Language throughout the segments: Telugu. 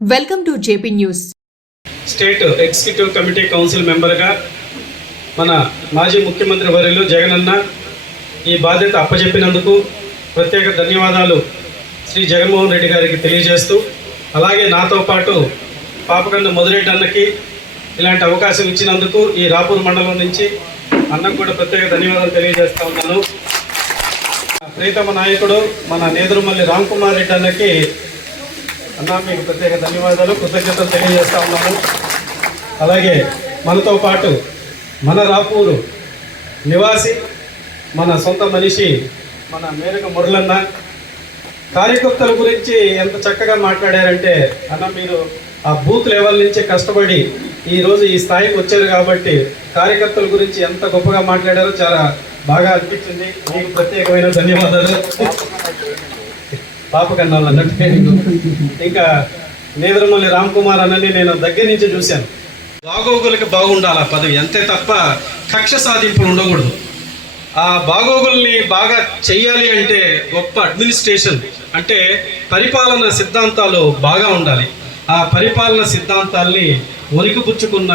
Welcome to JP news. State executive committee council మెంబర్గా మన మాజీ ముఖ్యమంత్రి వర్యులు జగనన్న ఈ బాధ్యత అప్పచెప్పినందుకు ప్రత్యేక ధన్యవాదాలు శ్రీ జగన్మోహన్ రెడ్డి గారికి తెలియజేస్తూ అలాగే నాతో పాటు పాపకన్న మొదలెడ్డి అన్నకి ఇలాంటి అవకాశం ఇచ్చినందుకు ఈ రాపూర్ మండలం నుంచి అన్నకు కూడా ప్రత్యేక ధన్యవాదాలు తెలియజేస్తా ఉన్నాను. ప్రీతమ నాయకుడు మన నేదురుమల్లి రామ్ కుమార్ రెడ్డి అన్నకి అన్న మీకు ప్రత్యేక ధన్యవాదాలు. కృతజ్ఞతలు తెలియజేస్తా ఉన్నాము. అలాగే మనతో పాటు మన రాపూరు నివాసి మన సొంత మనిషి మన మేనక మురళన్న కార్యకర్తల గురించి ఎంత చక్కగా మాట్లాడారంటే అన్న మీరు ఆ బూత్ లెవెల్ నుంచి కష్టపడి ఈరోజు ఈ స్థాయికి వచ్చారు కాబట్టి కార్యకర్తల గురించి ఎంత గొప్పగా మాట్లాడారో చాలా బాగా అనిపించింది. మీకు ప్రత్యేకమైన ధన్యవాదాలు. పాప కన్నాలు నేను ఇంకా నేదురుమల్లి రామ్ కుమార్ అన్నని నేను దగ్గర నుంచి చూశాను. బాగోగులకి బాగుండాలి ఆ పదవి. అంతే తప్ప కక్ష సాధింపులు ఉండకూడదు. ఆ బాగోగుల్ని బాగా చెయ్యాలి అంటే గొప్ప అడ్మినిస్ట్రేషన్ అంటే పరిపాలన సిద్ధాంతాలు బాగా ఉండాలి. ఆ పరిపాలన సిద్ధాంతాల్ని ఒలికిపుచ్చుకున్న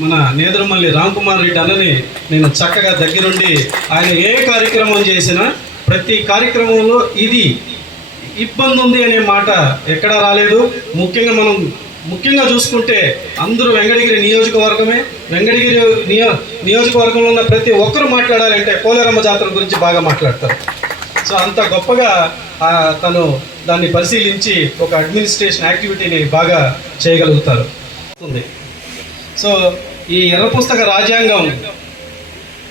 మన నేదురుమల్లి రామ్ కుమార్ రెడ్డి అన్నని నేను చక్కగా దగ్గరుండి ఆయన ఏ కార్యక్రమం చేసినా ప్రతి కార్యక్రమంలో ఇది ఇబ్బంది ఉంది అనే మాట ఎక్కడా రాలేదు. ముఖ్యంగా మనం ముఖ్యంగా చూసుకుంటే అందరూ వెంకటగిరి నియోజకవర్గమే. వెంకటగిరి నియో నియోజకవర్గంలో ఉన్న ప్రతి ఒక్కరు మాట్లాడాలంటే పోలేరమ్మ జాతర గురించి బాగా మాట్లాడతారు. సో అంత గొప్పగా తను దాన్ని పరిశీలించి ఒక అడ్మినిస్ట్రేషన్ యాక్టివిటీని బాగా చేయగలుగుతారు. సో ఈ ఎర్ర పుస్తక రాజ్యాంగం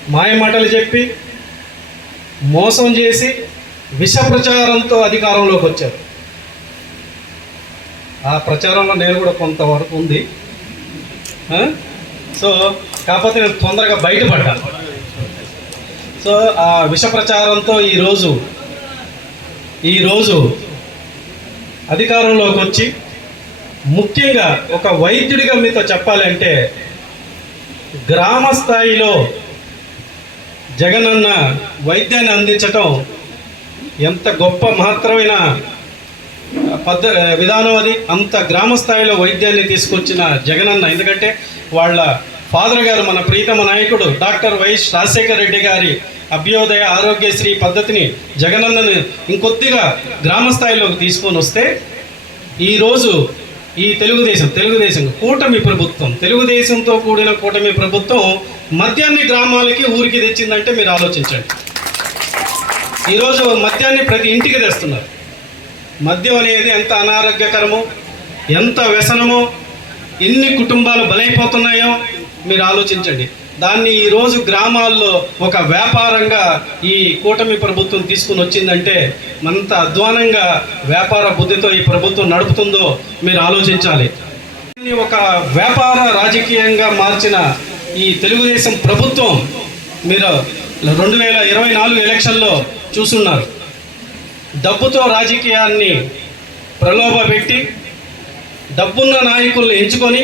మాయ మాటలు చెప్పి మోసం చేసి విష ప్రచారంతో అధికారంలోకి వచ్చారు. ఆ ప్రచారంలో నేను కూడా కొంతవరకు ఉంది. సో కాకపోతే నేను తొందరగా బయటపడ్డాను. సో ఆ విష ప్రచారంతో ఈరోజు ఈరోజు అధికారంలోకి వచ్చి ముఖ్యంగా ఒక వైద్యుడిగా మీతో చెప్పాలంటే గ్రామ స్థాయిలో జగనన్న వైద్యాన్ని అందించటం ఎంత గొప్ప మహత్తరమైన పద్ధ విధానం అది. అంత గ్రామ స్థాయిలో వైద్యాన్ని తీసుకొచ్చిన జగనన్న. ఎందుకంటే వాళ్ళ ఫాదర్ గారు మన ప్రీతమ నాయకుడు డాక్టర్ వైఎస్ రాజశేఖర రెడ్డి గారి అభ్యోదయ ఆరోగ్యశ్రీ పద్ధతిని జగనన్నను ఇంకొద్దిగా గ్రామ స్థాయిలోకి తీసుకొని వస్తే ఈరోజు ఈ తెలుగుదేశం తెలుగుదేశం కూటమి ప్రభుత్వం తెలుగుదేశంతో కూడిన కూటమి ప్రభుత్వం మద్యాన్ని గ్రామాలకి ఊరికి తెచ్చిందంటే మీరు ఆలోచించండి. ఈరోజు మద్యాన్ని ప్రతి ఇంటికి తెస్తున్నారు. మద్యం అనేది ఎంత అనారోగ్యకరమో ఎంత వ్యసనమో ఎన్ని కుటుంబాలు బలైపోతున్నాయో మీరు ఆలోచించండి. దాన్ని ఈరోజు గ్రామాల్లో ఒక వ్యాపారంగా ఈ కూటమి ప్రభుత్వం తీసుకుని వచ్చిందంటే మనంత అధ్వానంగా వ్యాపార బుద్ధితో ఈ ప్రభుత్వం నడుపుతుందో మీరు ఆలోచించాలి. దీన్ని ఒక వ్యాపార రాజకీయంగా మార్చిన ఈ తెలుగుదేశం ప్రభుత్వం మీరు రెండు వేల ఇరవై నాలుగు ఎలక్షన్లో చూస్తున్నారు. డబ్బుతో రాజకీయాన్ని ప్రలోభ పెట్టి డబ్బున్న నాయకుల్ని ఎంచుకొని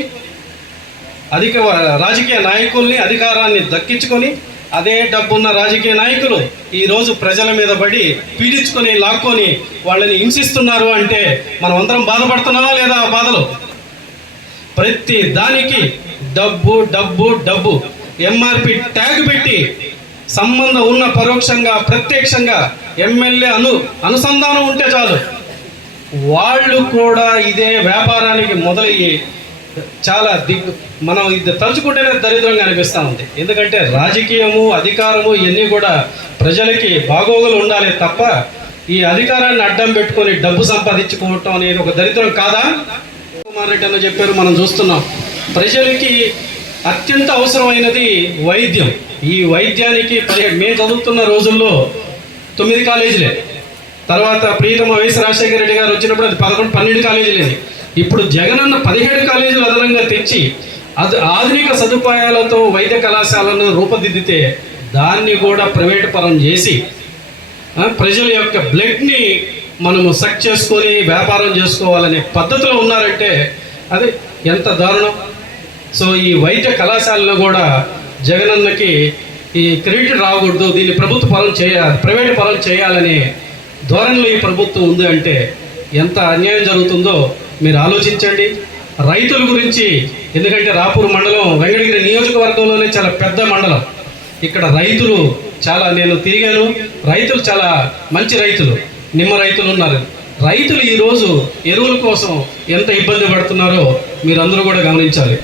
అధిక రాజకీయ నాయకుల్ని అధికారాన్ని దక్కించుకొని అదే డబ్బున్న రాజకీయ నాయకులు ఈరోజు ప్రజల మీద పడి పీడించుకొని లాక్కొని వాళ్ళని హింసిస్తున్నారు అంటే మనం అందరం బాధపడుతున్నామా లేదా ఆ బాధలు? ప్రతి దానికి డబ్బు డబ్బు డబ్బు ఎంఆర్పి ట్యాగ్ పెట్టి సంబంధం ఉన్న పరోక్షంగా ప్రత్యక్షంగా ఎమ్మెల్యే అను అనుసంధానం ఉంటే చాలు. వాళ్ళు కూడా ఇదే వ్యాపారానికి మొదలయ్యి చాలా దిగ్ మనం ఇది తలుచుకుంటేనే దరిద్రంగా అనిపిస్తూ ఉంది. ఎందుకంటే రాజకీయము అధికారము ఇవన్నీ కూడా ప్రజలకి బాగోగులు ఉండాలి తప్ప ఈ అధికారాన్ని అడ్డం పెట్టుకొని డబ్బు సంపాదించుకోవటం అనేది ఒక దరిద్రం కాదా? కుమార్ రెడ్డి అని చెప్పారు మనం చూస్తున్నాం. ప్రజలకి అత్యంత అవసరమైనది వైద్యం. ఈ వైద్యానికి పదిహేడు మేము చదువుతున్న రోజుల్లో తొమ్మిది కాలేజీలే. తర్వాత ప్రీతమ వైఎస్ రాజశేఖర రెడ్డి గారు వచ్చినప్పుడు అది పదకొండు పన్నెండు కాలేజీలేది ఇప్పుడు జగనన్న పదిహేడు కాలేజీలు అదనంగా తెచ్చి అది ఆధునిక సదుపాయాలతో వైద్య కళాశాలను రూపుదిద్దితే దాన్ని కూడా ప్రైవేట్ పరం చేసి ప్రజల యొక్క బ్లడ్ని మనము సక్ చేసుకొని వ్యాపారం చేసుకోవాలనే పద్ధతిలో ఉన్నారంటే అది ఎంత దారుణం. సో ఈ వైద్య కళాశాలలో కూడా జగనన్నకి ఈ క్రెడిట్ రాకూడదు దీన్ని ప్రభుత్వ పాలన చేయాలి ప్రైవేట్ పాలన చేయాలనే ధోరణిలో ఈ ప్రభుత్వం ఉంది అంటే ఎంత అన్యాయం జరుగుతుందో మీరు ఆలోచించండి. రైతుల గురించి ఎందుకంటే రాపూర్ మండలం వెంకటగిరి నియోజకవర్గంలోనే చాలా పెద్ద మండలం. ఇక్కడ రైతులు చాలా నేను తిరిగాను. రైతులు చాలా మంచి రైతులు నిమ్మ రైతులు ఉన్నారు. రైతులు ఈరోజు ఎరువుల కోసం ఎంత ఇబ్బంది పడుతున్నారో మీరందరూ కూడా గమనించాలి.